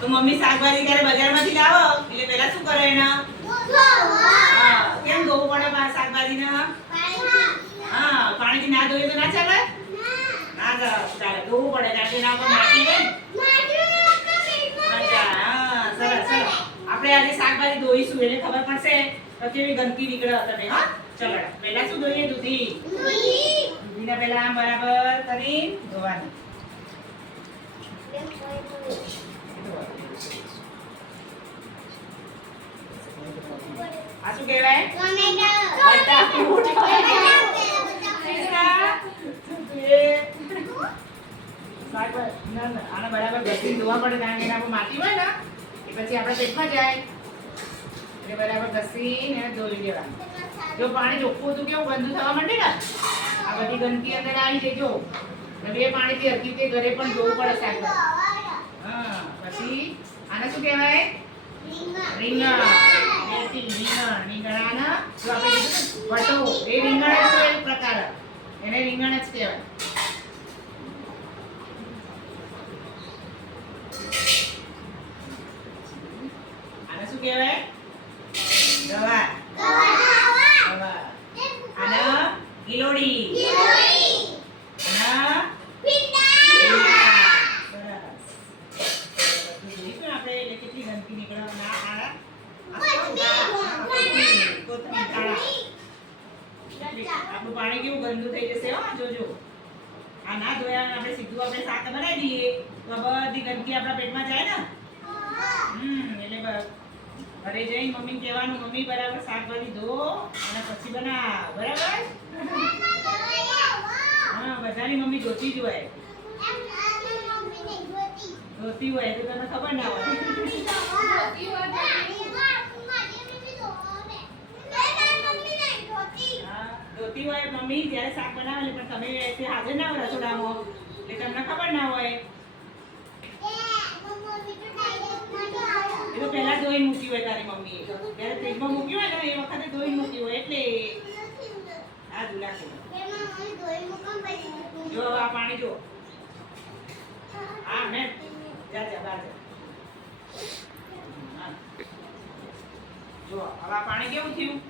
તો મમ્મી શાકભાજી ક્યારે બજારમાંથી લાવો એટલે પહેલા શું કરે એના હા કેમ ધોવું પડે શાકભાજીને હા પાણીથી ના ધોઈએ તો ના ચાલે ના ચાલે ધોવું પડે કારણ કે એના પર માટી હોય હા સરસ સરસ આપણે આજે શાકભાજી ધોઈશું એટલે ખબર પડશે તો કેવી ગંદકી નીકળે તને હા ચલો પહેલા શું ધોઈએ દૂધીને પહેલા આમ બરાબર કરી ધોવાનું આ શું કહેવાય આને બરાબર ઘસીને ધોવા પડે કારણ કે એના પર માટી હોય ને એ પછી આપણા પેટમાં જાય એટલે બરાબર ઘસીને ધોઈ દેવાનું જો પાણી ચોખ્ખું હતું કેવું ગંદુ થવા માંડે ને આ બધી ગંદકી અંદર આવી જાય જો એટલે એ પાણીથી હરકી રીતે ઘરે પણ ધોવું પડે શાકભાજી હા પછી આને શું કહેવાય રીંગણ રીંગણાના જો આપણે કીધું વટો એ રીંગણ એક પ્રકાર એને રીંગણ જ કહેવાય આને શું કહેવાય ગવાર ગવાર આને ગિલોડી આને ભીંડા સરસ જોઈશું આપણે એટલે કેટલી ગંદકી નીકળે ના આડા આપણું પાણી કેવું ગંદુ થઈ જશે હો જોજો આ ના ધોયા આપણે સીધું આપણે શાક બનાવી દઈએ તો બધી ગંદકી આપણા પેટમાં જાય ને એટલે ઘરે જઈને મમ્મીને કહેવાનું મમ્મી બરાબર શાકભાજી ધો અને પછી બનાવ બરાબર હા બધાની મમ્મી ધોતી જ હોય ધોતી હોય તો તને ખબર ના હોય ધોતી હોય મમ્મી જ્યારે શાક બનાવે પણ તમે હાજર ના હોય રસોડામાં એટલે તમને ખબર ના હોય એ તો પહેલા ધોઈ મૂકી હોય તારી મમ્મી જ્યારે ફ્રીજમાં મૂક્યું હોય ને એ વખતે ધોઈ મૂકી હોય એટલે આ ધુલા જો આ પાણી જો હા મેં જા બહાર જા જો હવે આ પાણી કેવું થયું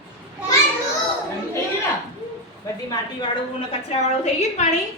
ગંદુ થઈ ગયું ને બધી માટી વાળું ને કચરા વાળું થઈ ગયું પાણી